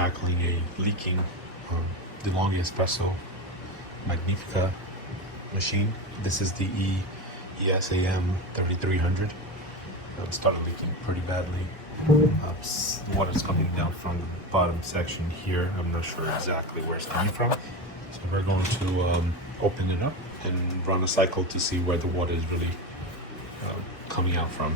tackling a leaking DeLonghi Espresso Magnifica machine. This is the ESAM3300. Started leaking pretty badly. Water's coming down from the bottom section here. I'm not sure exactly where it's coming from. So we're going to open it up and run a cycle to see where the water is really coming out from.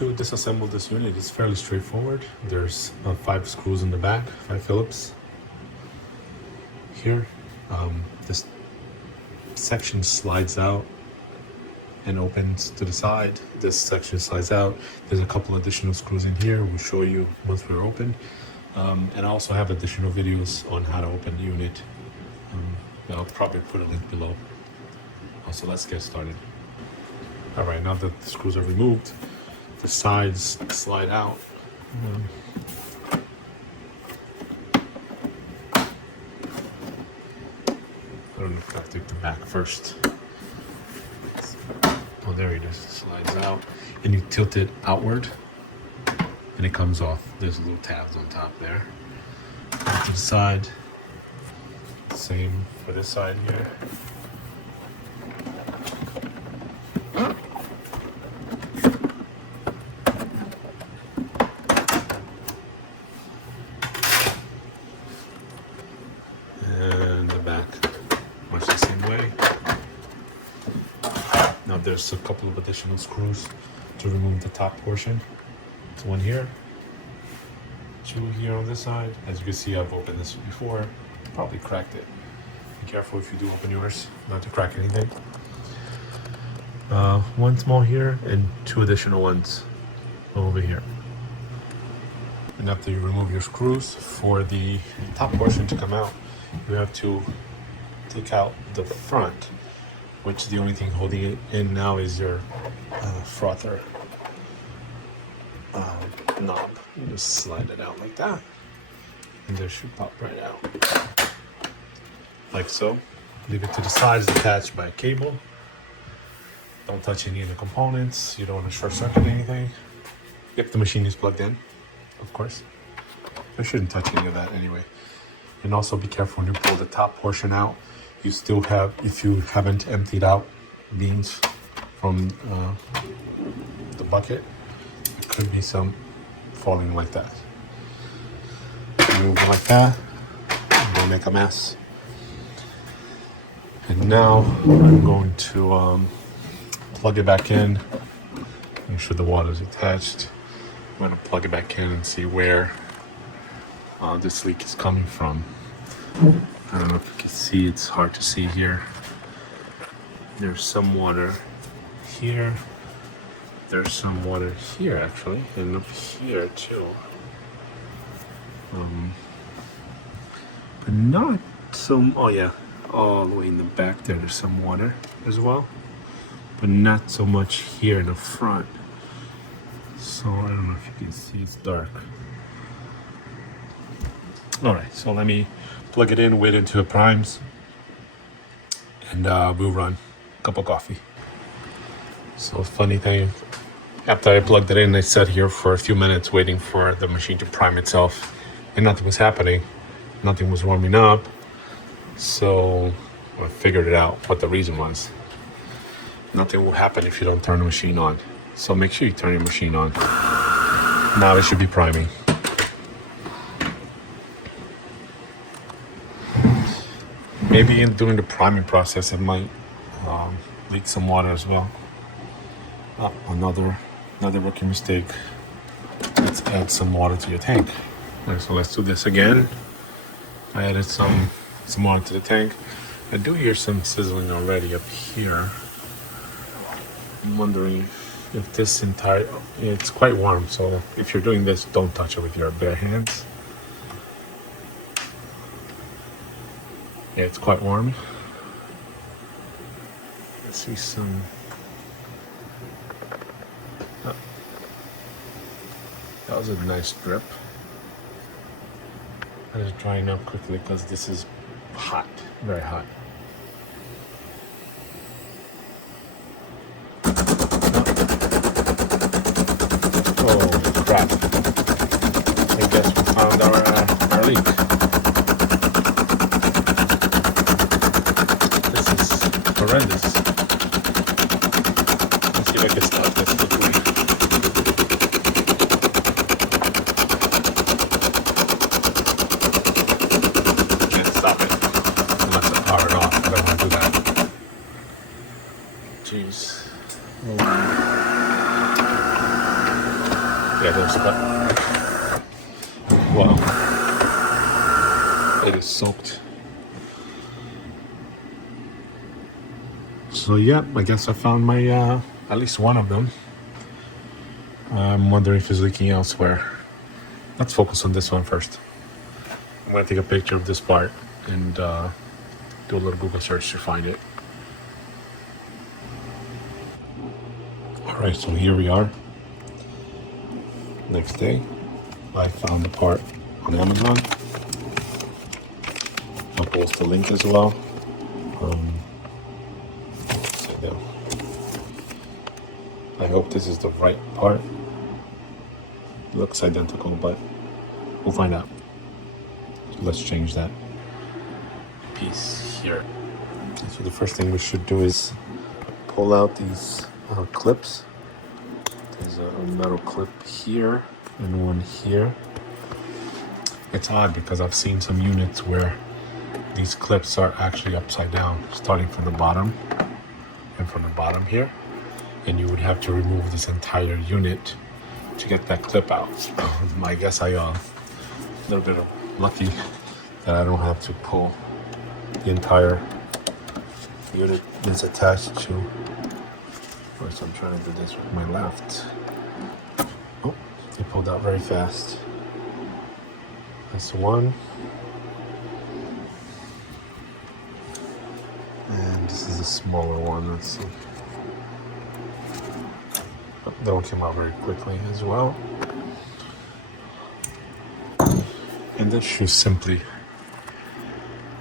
To disassemble this unit is fairly straightforward. There's 5 screws in the back, 5 Phillips. Here, this section slides out and opens to the side. This section slides out. There's a couple additional screws in here. We'll show you once we're open. And I also have additional videos on how to open the unit. I'll probably put a link below. So let's get started. All right, now that the screws are removed, the sides slide out. I don't know if I take the back first. Oh, there it is. It slides out, and you tilt it outward, and it comes off. There's little tabs on top there. To the side, same for this side here. And the back, much the same way. Now there's a couple of additional screws to remove the top portion. There's one here, 2 here on this side. As you can see, I've opened this before, probably cracked it. Be careful if you do open yours, not to crack anything. 1 small here and 2 additional ones over here. And after you remove your screws, for the top portion to come out, you have to take out the front, which the only thing holding it in now is your frother knob. You just slide it out like that, and this should pop right out, like so. Leave it to the side. It's attached by a cable. Don't touch any of the components. You don't want to short circuit anything. If the machine is plugged in, of course. I shouldn't touch any of that anyway. And also be careful when you pull the top portion out. You still have, if you haven't emptied out beans from the bucket, there could be some falling like that. Move it like that, don't make a mess. And now I'm going to plug it back in. Make sure the water is attached. I'm going to plug it back in and see where this leak is coming from. I don't know if you can see, it's hard to see here. There's some water here. There's some water here actually, and up here too. But not so, oh yeah, all the way in the back there's some water as well. But not so much here in the front. So I don't know if you can see, it's dark. All right, so let me plug it in, wait until it primes, and we'll run a cup of coffee. So funny thing, after I plugged it in, I sat here for a few minutes waiting for the machine to prime itself, and nothing was happening. Nothing was warming up. So I figured it out what the reason was. Nothing will happen if you don't turn the machine on. So make sure you turn your machine on. Now it should be priming. Maybe during the priming process, it might leak some water as well. Another rookie mistake. Let's add some water to your tank. All right, so let's do this again. I added some water to the tank. I do hear some sizzling already up here. I'm wondering if this entire, it's quite warm, so if you're doing this, don't touch it with your bare hands. Yeah, it's quite warm. I see some, oh, that was a nice drip. I just drying up quickly because this is hot, very hot. Oh crap! I guess found our leak. This is horrendous. Let's see if I can stop this quickly. Can't stop it unless I power it off. I don't want to do that. Jeez. Yeah, there's that. Wow. It is soaked. So yeah, I guess I found my at least one of them. I'm wondering if it's leaking elsewhere. Let's focus on this one first. I'm gonna take a picture of this part and do a little Google search to find it. Alright, so here we are. Next day, I found the part on Amazon. I'll post a link as well. I hope this is the right part. It looks identical, but we'll find out. So let's change that piece here. So the first thing we should do is pull out these clips. There's a metal clip here and one here. It's odd because I've seen some units where these clips are actually upside down, starting from the bottom and from the bottom here. And you would have to remove this entire unit to get that clip out. I guess I a little bit of lucky that I don't have to pull the entire unit is attached to. First, I'm trying to do this with my left. Oh, they pulled out very fast. That's one. And this is a smaller one. Let's see. Oh, that one came out very quickly as well. And this you simply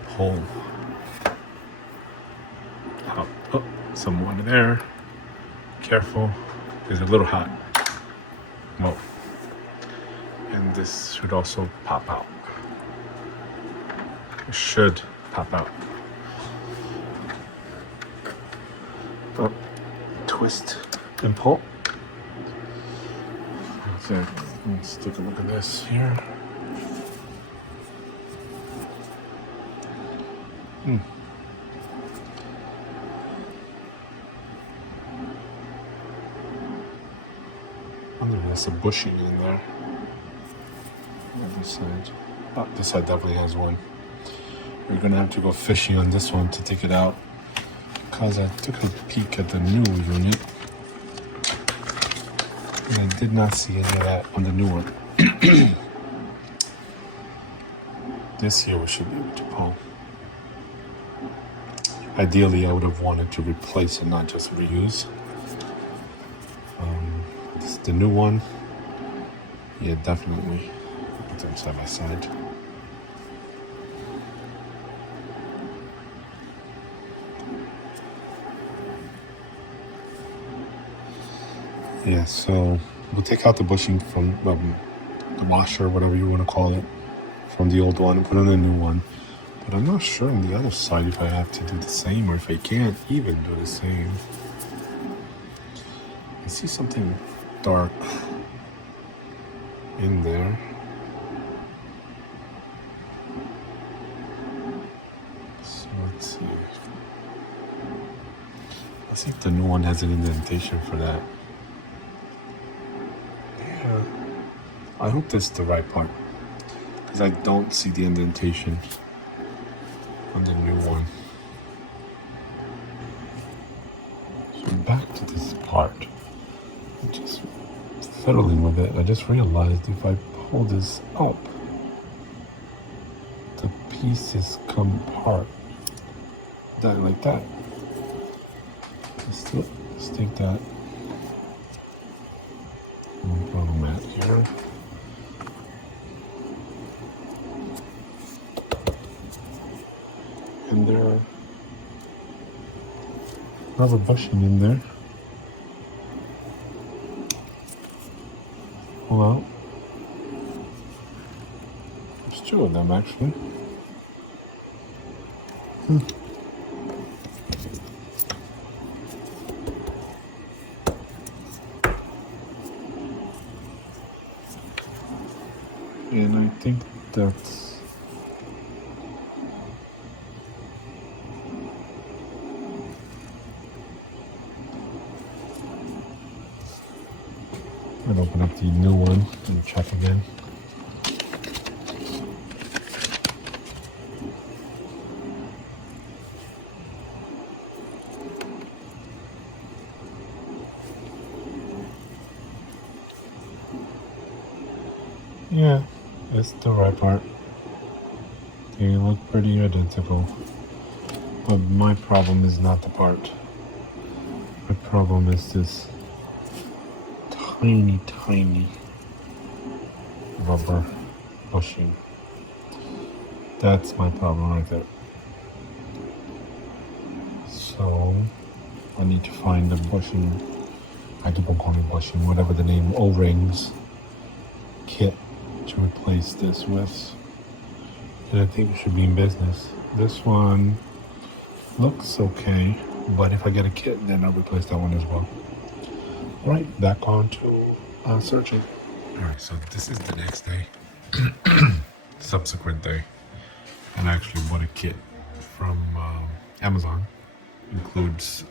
pull out. Oh, some water there. Careful, it's a little hot. Whoa. And this should also pop out. It should pop out. Oh, twist and pull. Okay, let's take a look at this here. I wonder if there's a bushing in there. On this side. Oh, this side definitely has one. We're gonna have to go fishing on this one to take it out, because I took a peek at the new unit and I did not see any of that on the new one. This here we should be able to pull. Ideally, I would have wanted to replace and not just reuse. This is the new one. Yeah, definitely. Put them side by side. Yeah, so we'll take out the bushing from the washer, whatever you want to call it, from the old one and put on the new one. But I'm not sure on the other side if I have to do the same or if I can't even do the same. I see something dark in there. So let's see. Let's see if the new one has an indentation for that. Yeah. I hope this is the right part, because I don't see the indentation on the new one. So back to this part. Just fiddling with it, I just realized if I pull this up, the pieces come apart. That like that. Let's take that. I'll put a mat here. And there are rubber bushing in there. Pull out. job actually. And I think that's I'll open up the new one and check again. Yeah, it's the right part. They look pretty identical. But my problem is not the part. My problem is this tiny rubber bushing. That's my problem right there. So I need to find the bushing. I keep on calling it bushing, whatever the name, O-rings kit to replace this with. And I think it should be in business. This one looks okay, but if I get a kit, then I'll replace that one as well. All right, back on to searching. All right, so this is the next day, subsequent day, and I actually bought a kit from Amazon. Includes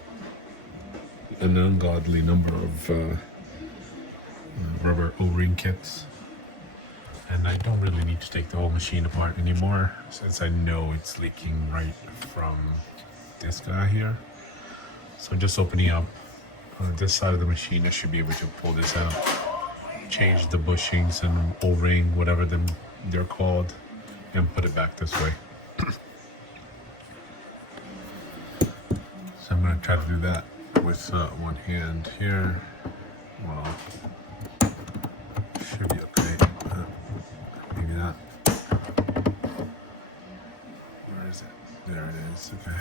an ungodly number of rubber O-ring kits. And I don't really need to take the whole machine apart anymore, since I know it's leaking right from this guy here. So just opening up this side of the machine, I should be able to pull this out, change the bushings and O-ring, whatever they're called, and put it back this way. So I'm going to try to do that with one hand here. Well, should be okay. Maybe not. Where is it? There it is. Okay.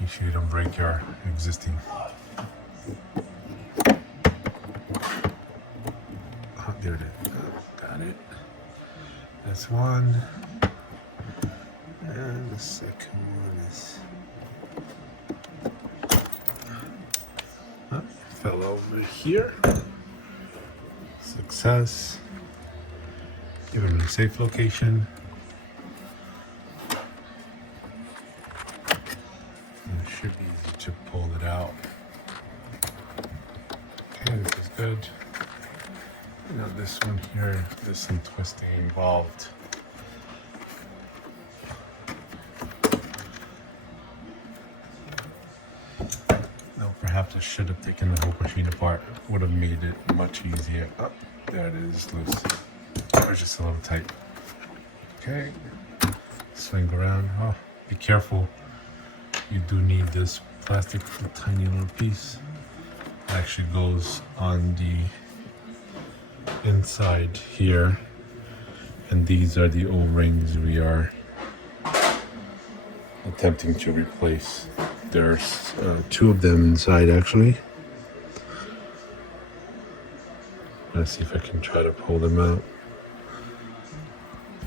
Make sure you don't break your existing. Oh, there it is. Got it. That's one. And the second one is. Oh, fell over here. Success. Give it a safe location. And it should be easy to pull it out. Okay, this is good. Now this one here, there's some twisting involved. No, perhaps I should have taken the whole machine apart. Would have made it much easier. Oh, there it is, loose. Or just a little tight. Okay. Swing around. Oh, be careful. You do need this plastic tiny little piece. It actually goes on the inside here. And these are the O-rings we are attempting to replace. There's two of them inside actually. Let's see if I can try to pull them out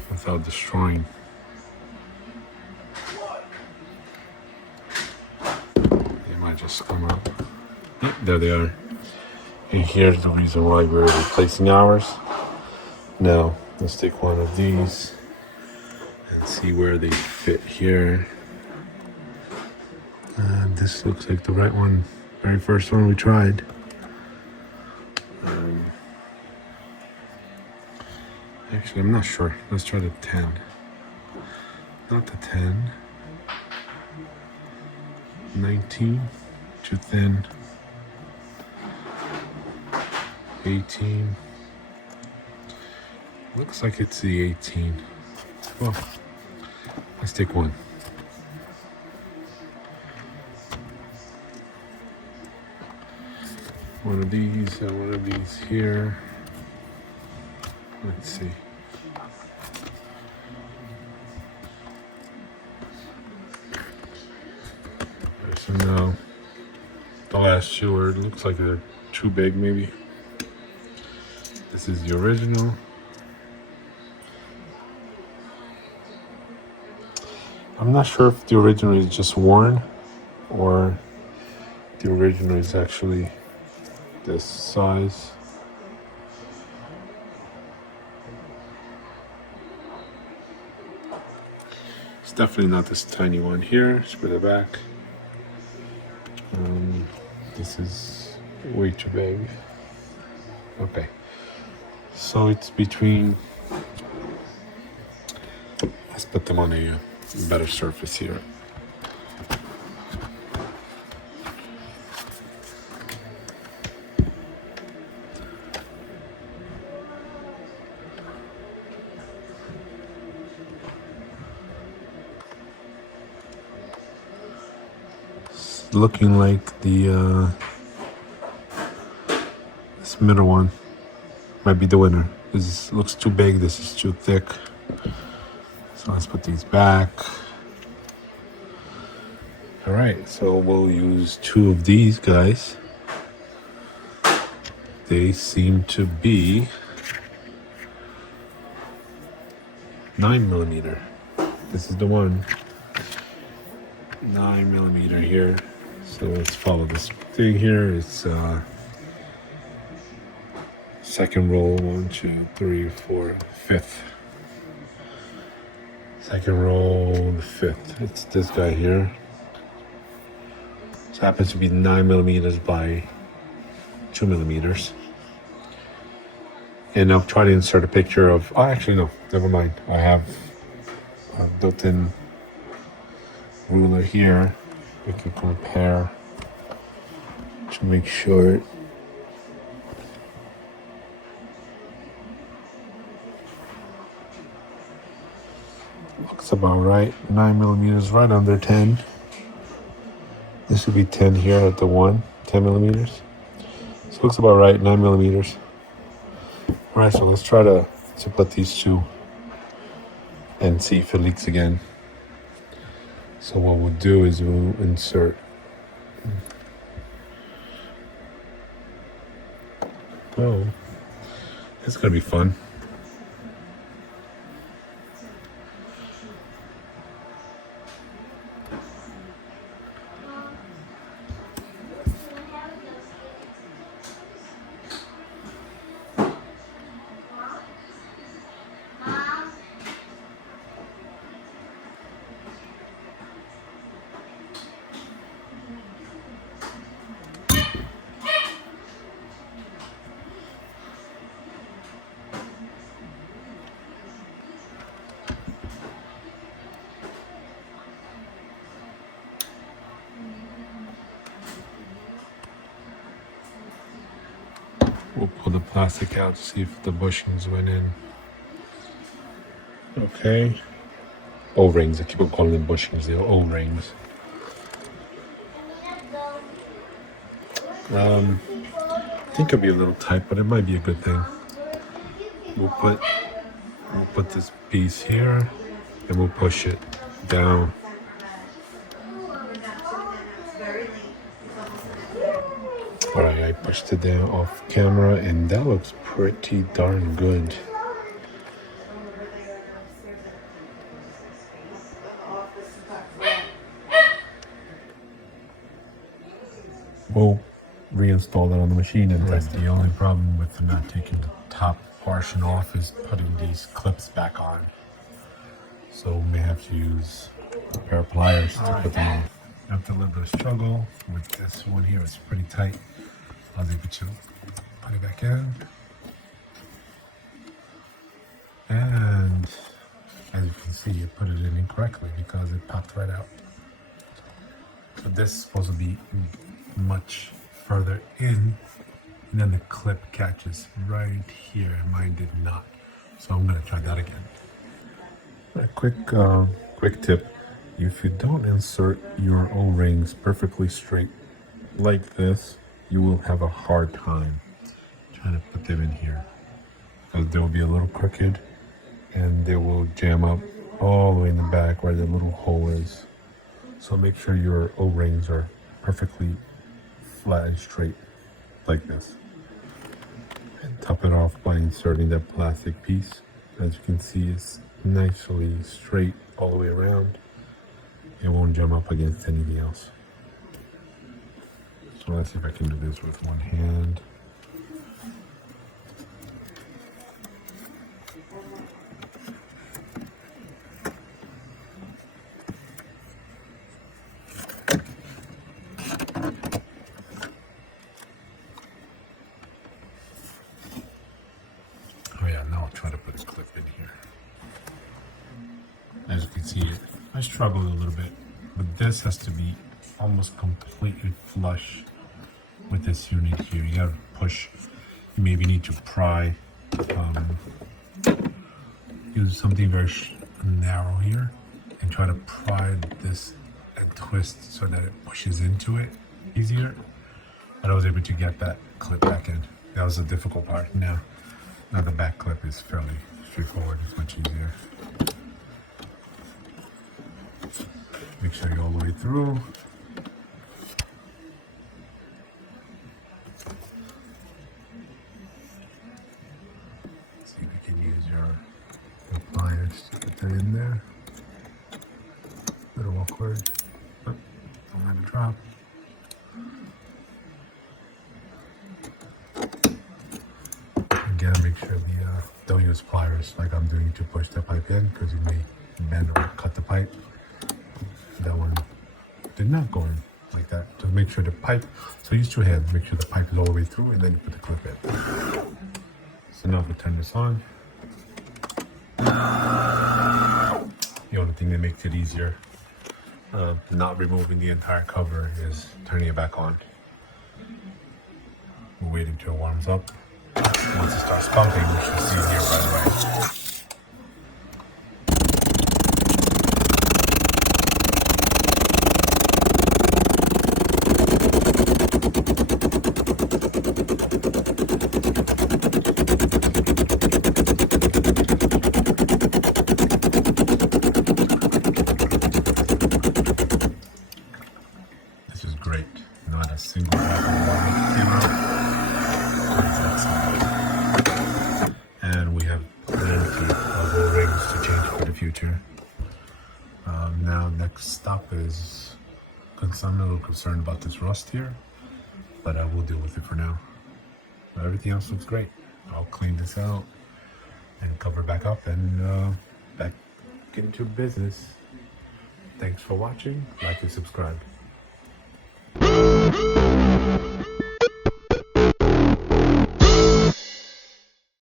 without destroying. They might just come out. Yep, there they are. And here's the reason why we're replacing ours. Now, let's take one of these and see where they fit here. This looks like the right one. Very first one we tried. Actually, I'm not sure. Let's try the 10. Not the 10. 19. Too thin. 18. Looks like it's the 18. Well, let's take one. One of these and one of these here. Let's see. So now the last two are, looks like they're too big maybe. This is the original. I'm not sure if the original is just worn or the original is actually this size. It's definitely not this tiny one here. Screw the back. This is way too big. Okay, so it's between. Let's put them on a better surface here. It's looking like the this middle one might be the winner. This looks too big. This is too thick. So let's put these back. All right, so we'll use two of these guys. They seem to be 9mm. This is the one. 9mm here. So let's follow this thing here. It's second roll, 1, 2, 3, 4, fifth. Second roll, the fifth. It's this guy here. This happens to be 9mm by 2mm. And I'll try to insert a picture of. Oh, actually no, never mind. I have a built-in ruler here. We can compare to make sure. Looks about right. 9mm, right under 10. This would be 10 here at the 10mm. So it looks about right, 9mm. All right, so let's try to put these two and see if it leaks again. So what we'll do is we'll insert. Oh, it's gonna be fun. We'll pull the plastic out to see if the bushings went in. Okay. O-rings, I keep on calling them bushings, they're O-rings. I think it'll be a little tight, but it might be a good thing. We'll put this piece here and we'll push it down. All right, I pushed it down off camera and that looks pretty darn good. We'll reinstall that on the machine, and that's the only problem with not taking the top portion off is putting these clips back on. So we may have to use a pair of pliers to put them on. After a little bit of struggle with this one here, it's pretty tight. I was able to put it back in. And as you can see, it put it in incorrectly because it popped right out. So this is supposed to be much further in, and then the clip catches right here, and mine did not. So I'm gonna try that again. A quick tip: if you don't insert your O-rings perfectly straight like this, you will have a hard time trying to put them in here because they will be a little crooked and they will jam up all the way in the back where the little hole is. So make sure your O-rings are perfectly flat and straight like this. And top it off by inserting that plastic piece. As you can see, it's nicely straight all the way around. it won't jam up against anything else. So let's see if I can do this with one hand. Oh yeah, now I'll try to put a clip in here. As you can see, I struggled a little bit, but this has to be almost completely flush with this unit here. You gotta push. You maybe need to pry. Use something very narrow here and try to pry this and twist so that it pushes into it easier. But I was able to get that clip back in. That was the difficult part. Now the back clip is fairly straightforward. It's much easier. Make sure you're all the way through. See if you can use your pliers to put that in there. A little awkward, but don't let it drop. Again, make sure don't use pliers like I'm doing to push the pipe in, because you may bend or cut the pipe. That one did not go in like that. Just make sure the pipe, so use two hands, make sure the pipe is all the way through, and then you put the clip in. So now if we turn this on, the only thing that makes it easier, not removing the entire cover, is turning it back on. We're waiting till it warms up. Once it starts pumping, we should see it here right away. This is great. Not a single drop of water came out. And we have plenty of O-rings to change for the future. Now next stop is, because I'm a little concerned about this rust here, but I will deal with it for now. But everything else looks great. I'll clean this out and cover back up and back get into business. Thanks for watching. Like and subscribe.